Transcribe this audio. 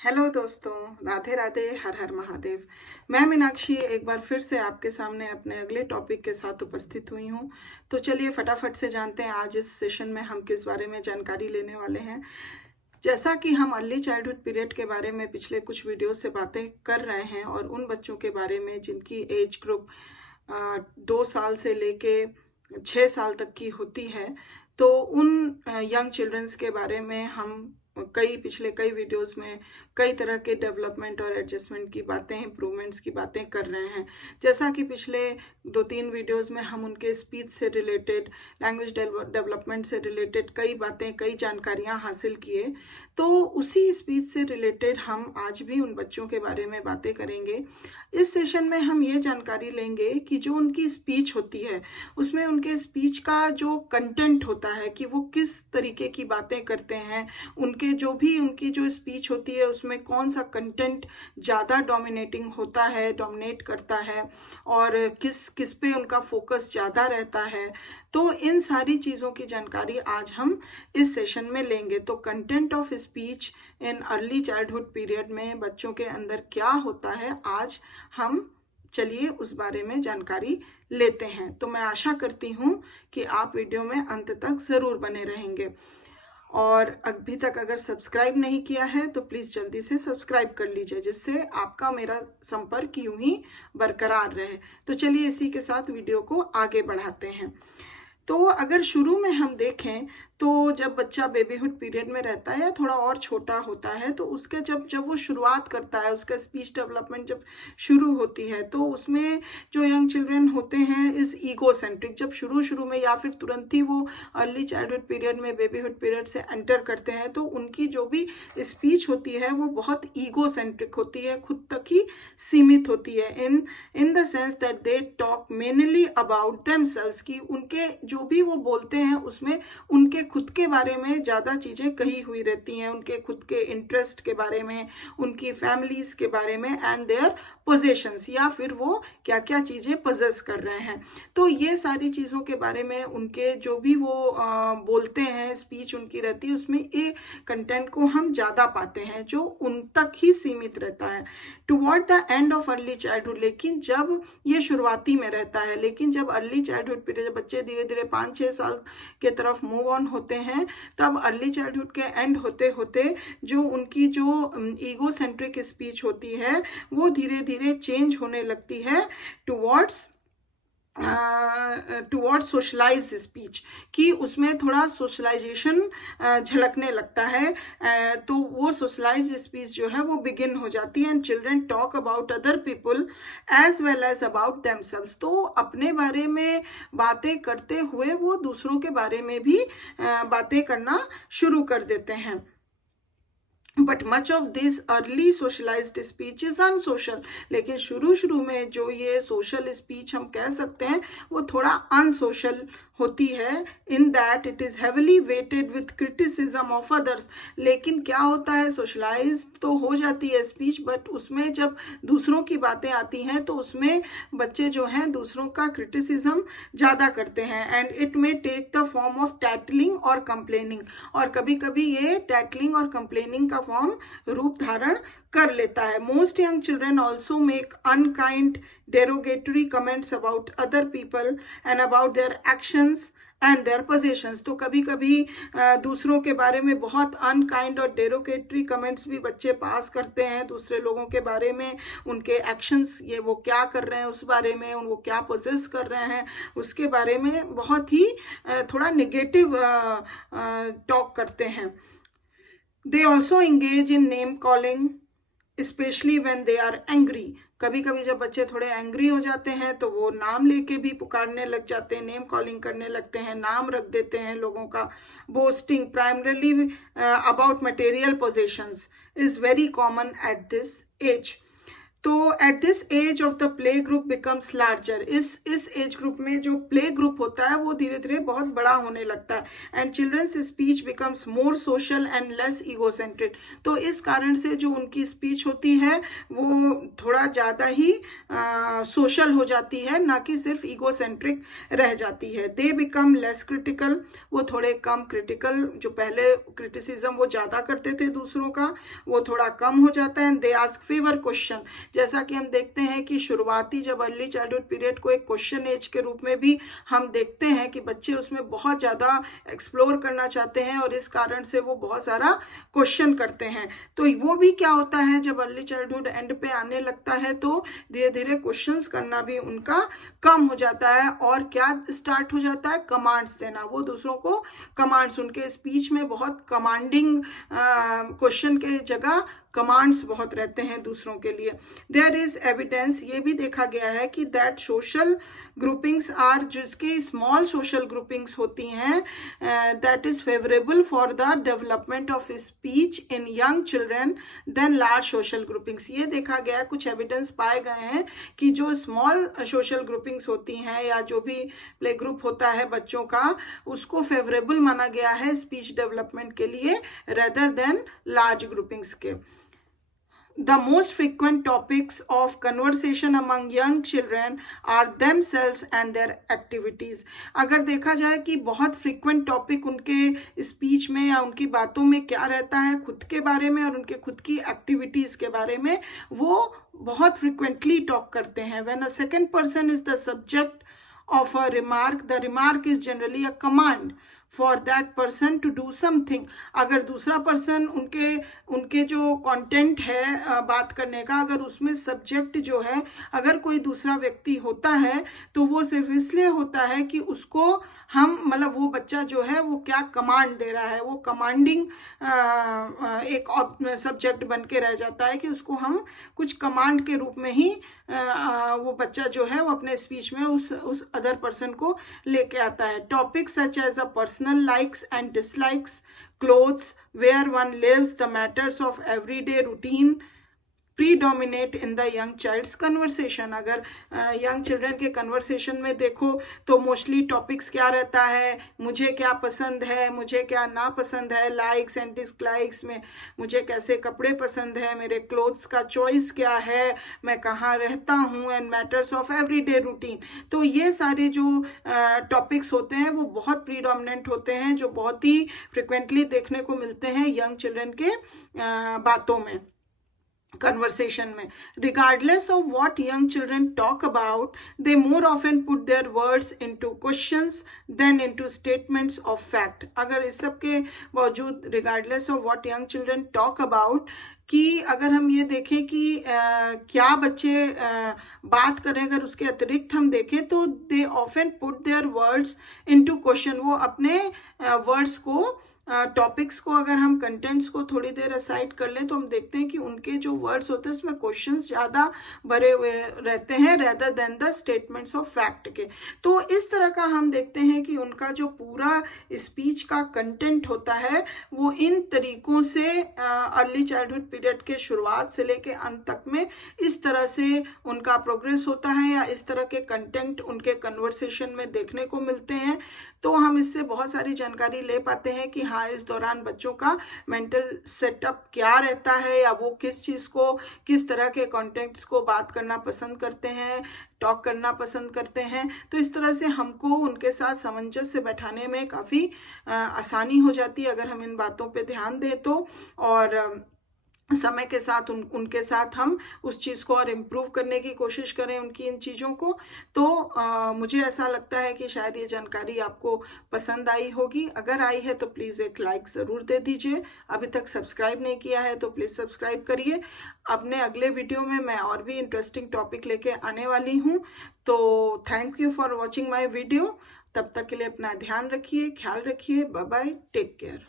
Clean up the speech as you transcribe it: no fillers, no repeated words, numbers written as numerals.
Hello दोस्तों, राधे राधे, हर हर महादेव। मैं मीनाक्षी एक बार फिर से आपके सामने अपने अगले टॉपिक के साथ उपस्थित हुई हूँ। तो चलिए फटाफट से जानते हैं आज इस सेशन में हम किस बारे में जानकारी लेने वाले हैं। जैसा कि हम अर्ली चाइल्डहुड पीरियड के बारे में पिछले कुछ वीडियो से बातें कर रहे हैं और उन बच्चों के बारे में जिनकी एज ग्रुप 2 साल से लेके 6 साल तक की होती है, तो उन यंग चिल्ड्रंस के बारे में हम पिछले कई वीडियोस में कई तरह के डेवलपमेंट और एडजस्टमेंट की बातें, इम्प्रूवमेंट्स की बातें कर रहे हैं। जैसा कि पिछले 2-3 वीडियोस में हम उनके स्पीच से रिलेटेड, लैंग्वेज डेवलपमेंट से रिलेटेड कई बातें, कई जानकारियां हासिल किए, तो उसी स्पीच से रिलेटेड हम आज भी उन बच्चों के बारे में बातें करेंगे। इस सेशन में हम ये जानकारी लेंगे कि जो उनकी स्पीच होती है उसमें उनके स्पीच का जो कंटेंट होता है कि वो किस तरीके की बातें करते हैं, उनकी जो स्पीच होती है उसमें कौन सा कंटेंट ज़्यादा डोमिनेट करता है और किस किस पे उनका फोकस ज़्यादा रहता है। तो इन सारी चीज़ों की जानकारी आज हम इस सेशन में लेंगे। तो content of speech in early childhood period में बच्चों के अंदर क्या होता है, आज हम चलिए उस बारे में जानकारी लेते हैं। तो मैं आशा करती हूँ कि आप वीडियो में अंत तक ज़रूर बने रहेंगे और अभी तक अगर सब्सक्राइब नहीं किया है तो प्लीज़ जल्दी से सब्सक्राइब कर लीजिए, जिससे आपका मेरा संपर्क यूं ही बरकरार रहे। तो चलिए इसी के साथ वीडियो को आगे बढ़ाते हैं। तो अगर शुरू में हम देखें तो जब बच्चा बेबीहुड पीरियड में रहता है या थोड़ा और छोटा होता है, तो उसका जब वो शुरुआत करता है, उसका स्पीच डेवलपमेंट जब शुरू होती है, तो उसमें जो यंग चिल्ड्रन होते हैं इस ईगो सेंट्रिक, जब शुरू में या फिर तुरंत ही वो अर्ली चाइल्डहुड पीरियड में बेबीहुड पीरियड से एंटर करते हैं, तो उनकी जो भी स्पीच होती है वो बहुत ईगो सेंट्रिक होती है, खुद तक ही सीमित होती है। In the sense that they talk mainly about themselves, कि उनके जो भी वो बोलते हैं उसमें उनके खुद के बारे में ज़्यादा चीज़ें कही हुई रहती हैं, उनके खुद के इंटरेस्ट के बारे में, उनकी फैमिलीज के बारे में एंड देयर पोजेशंस, या फिर वो क्या क्या चीज़ें पजेस कर रहे हैं। तो ये सारी चीज़ों के बारे में उनके जो भी वो बोलते हैं, स्पीच उनकी रहती है, उसमें ये कंटेंट को हम ज़्यादा पाते हैं जो उन तक ही सीमित रहता है toward the end of early childhood. लेकिन जब ये शुरुआती में रहता है, लेकिन जब अर्ली चाइल्डहुड पीरियड, जब बच्चे धीरे धीरे 5-6 साल के तरफ मूव ऑन होते हैं, तब अर्ली चाइल्डहुड के एंड होते होते जो उनकी जो ईगो सेंट्रिक स्पीच होती है वो धीरे धीरे चेंज होने लगती है टुवर्ड्स सोशलाइज स्पीच, कि उसमें थोड़ा सोशलाइजेशन झलकने लगता है। तो वो सोशलाइज स्पीच जो है वो बिगिन हो जाती है and children talk about other people as well as about themselves. तो अपने बारे में बातें करते हुए वो दूसरों के बारे में भी बातें करना शुरू कर देते हैं। But much of this early socialised speech is unsocial. लेकिन शुरू में जो ये सोशल स्पीच हम कह सकते हैं वो थोड़ा अनसोशल होती है, in that it is heavily weighted with criticism of others. लेकिन क्या होता है, सोशलाइज तो हो जाती है स्पीच, बट उसमें जब दूसरों की बातें आती हैं तो उसमें बच्चे जो हैं दूसरों का क्रिटिसिज्म ज़्यादा करते हैं and it may take the form of tattling और कंप्लेनिंग। और कभी कभी ये टैटलिंग और कंप्लेनिंग का फॉर्म रूप धारण कर लेता है। Most young children also make unkind derogatory comments about other people and about their actions and their possessions। तो कभी कभी दूसरों के बारे में बहुत अनकाइंड और डेरोगेटरी कमेंट्स भी बच्चे पास करते हैं दूसरे लोगों के बारे में, उनके एक्शंस, ये वो क्या कर रहे हैं उस बारे में, वो क्या पोजेस कर रहे हैं उसके बारे में बहुत ही थोड़ा नेगेटिव टॉक करते हैं। They also engage in name calling, especially when they are angry। कभी कभी जब बच्चे थोड़े एंग्री हो जाते हैं तो वो नाम लेके भी पुकारने लग जाते हैं, नेम कॉलिंग करने लगते हैं, नाम रख देते हैं लोगों का। Boasting primarily about material possessions is very common at this age. तो at this age of the play group becomes larger, इस एज ग्रुप में जो प्ले ग्रुप होता है वो धीरे धीरे बहुत बड़ा होने लगता है। And children's speech becomes more social and less egocentric, तो इस कारण से जो उनकी स्पीच होती है वो थोड़ा ज़्यादा ही सोशल हो जाती है, ना कि सिर्फ ईगोसेंट्रिक रह जाती है। दे बिकम लेस क्रिटिकल, वो थोड़े कम क्रिटिकल, जो पहले क्रिटिसिज्म वो ज़्यादा करते थे दूसरों का, वो थोड़ा कम हो जाता है। And they ask favour question, जैसा कि हम देखते हैं कि शुरुआती जब अर्ली चाइल्डहुड पीरियड को एक क्वेश्चन एज के रूप में भी हम देखते हैं कि बच्चे उसमें बहुत ज़्यादा एक्सप्लोर करना चाहते हैं और इस कारण से वो बहुत सारा क्वेश्चन करते हैं। तो वो भी क्या होता है, जब अर्ली चाइल्डहुड एंड पे आने लगता है तो धीरे धीरे क्वेश्चंस करना भी उनका कम हो जाता है और क्या स्टार्ट हो जाता है, कमांड्स देना। वो दूसरों को कमांड्स, उनके स्पीच में बहुत कमांडिंग क्वेश्चन के जगह कमांड्स बहुत रहते हैं दूसरों के लिए। देयर इज एविडेंस, ये भी देखा गया है कि दैट सोशल ग्रुपिंग्स आर, जिसकी स्मॉल सोशल ग्रुपिंग्स होती हैं, that is favourable for the development of speech in young children than large social groupings. ये देखा गया है, कुछ एविडेंस पाए गए हैं कि जो स्मॉल सोशल ग्रुपिंग्स होती हैं या जो भी प्ले ग्रुप होता है बच्चों का, उसको फेवरेबल माना गया है स्पीच डेवलपमेंट के लिए रेदर देन लार्ज ग्रुपिंग्स के। The most frequent topics of conversation among young children are themselves and their activities. अगर देखा जाए कि बहुत frequent topic उनके speech में या उनकी बातों में क्या रहता है, खुद के बारे में और उनके खुद की activities के बारे में वो बहुत frequently talk करते हैं। When a second person is the subject of a remark, the remark is generally a command for that person to do something. अगर दूसरा पर्सन उनके जो कंटेंट है बात करने का, अगर उसमें सब्जेक्ट जो है अगर कोई दूसरा व्यक्ति होता है तो वो सिर्फ इसलिए होता है कि उसको हम, मतलब वो बच्चा जो है वो क्या कमांड दे रहा है, वो कमांडिंग एक सब्जेक्ट बन के रह जाता है कि उसको हम कुछ कमांड के रूप में ही वो बच्चा जो है वो अपने स्पीच में उस अदर पर्सन को लेके आता है। Topics such as a personal likes and dislikes, clothes, where one lives, the matters of everyday routine predominate in the young child's conversation. अगर यंग चिल्ड्रन के कन्वर्सेशन में देखो तो मोस्टली टॉपिक्स क्या रहता है, मुझे क्या पसंद है, मुझे क्या ना पसंद है, लाइक्स एंड डिसलाइक्स में मुझे कैसे कपड़े पसंद है, मेरे क्लोथ्स का चॉइस क्या है, मैं कहाँ रहता हूँ, and matters of everyday routine. तो ये सारे जो टॉपिक्स होते हैं वो बहुत प्रीडोमिनेंट होते हैं, जो बहुत ही फ्रिक्वेंटली देखने को मिलते हैं यंग चिल्ड्रन के बातों में, conversation में। regardless of what young children talk about, they more often put their words into questions than into statements of fact. अगर इस सब के बावजूद regardless of what young children talk about, कि अगर हम ये देखें कि क्या बच्चे बात करें, अगर उसके अतिरिक्त हम देखें तो they often put their words into question, वो अपने वर्ड्स को, टॉपिक्स को, अगर हम कंटेंट्स को थोड़ी देर असाइड कर लें तो हम देखते हैं कि उनके जो वर्ड्स होते हैं उसमें क्वेश्चंस ज़्यादा भरे हुए रहते हैं rather than the statements of fact के। तो इस तरह का हम देखते हैं कि उनका जो पूरा स्पीच का कंटेंट होता है वो इन तरीकों से अर्ली चाइल्डहुड पीरियड के शुरुआत से लेके अंत तक में इस तरह से उनका प्रोग्रेस होता है, या इस तरह के कंटेंट उनके कन्वर्सेशन में देखने को मिलते हैं। तो हम इससे बहुत सारी जानकारी ले पाते हैं कि हाँ, इस दौरान बच्चों का मेंटल सेटअप क्या रहता है, या वो किस चीज़ को, किस तरह के कॉन्टेंट्स को बात करना पसंद करते हैं, टॉक करना पसंद करते हैं। तो इस तरह से हमको उनके साथ सामंजस्य बैठाने में काफ़ी आसानी हो जाती है अगर हम इन बातों पे ध्यान दें तो, और समय के साथ उनके साथ हम उस चीज़ को और इम्प्रूव करने की कोशिश करें, उनकी इन चीज़ों को। तो मुझे ऐसा लगता है कि शायद ये जानकारी आपको पसंद आई होगी। अगर आई है तो प्लीज़ एक लाइक ज़रूर दे दीजिए। अभी तक सब्सक्राइब नहीं किया है तो प्लीज़ सब्सक्राइब करिए। अपने अगले वीडियो में मैं और भी इंटरेस्टिंग टॉपिक लेके आने वाली हूँ। तो thank you for watching my video. तब तक के लिए अपना ध्यान रखिए, ख्याल रखिए। Bye bye, take care.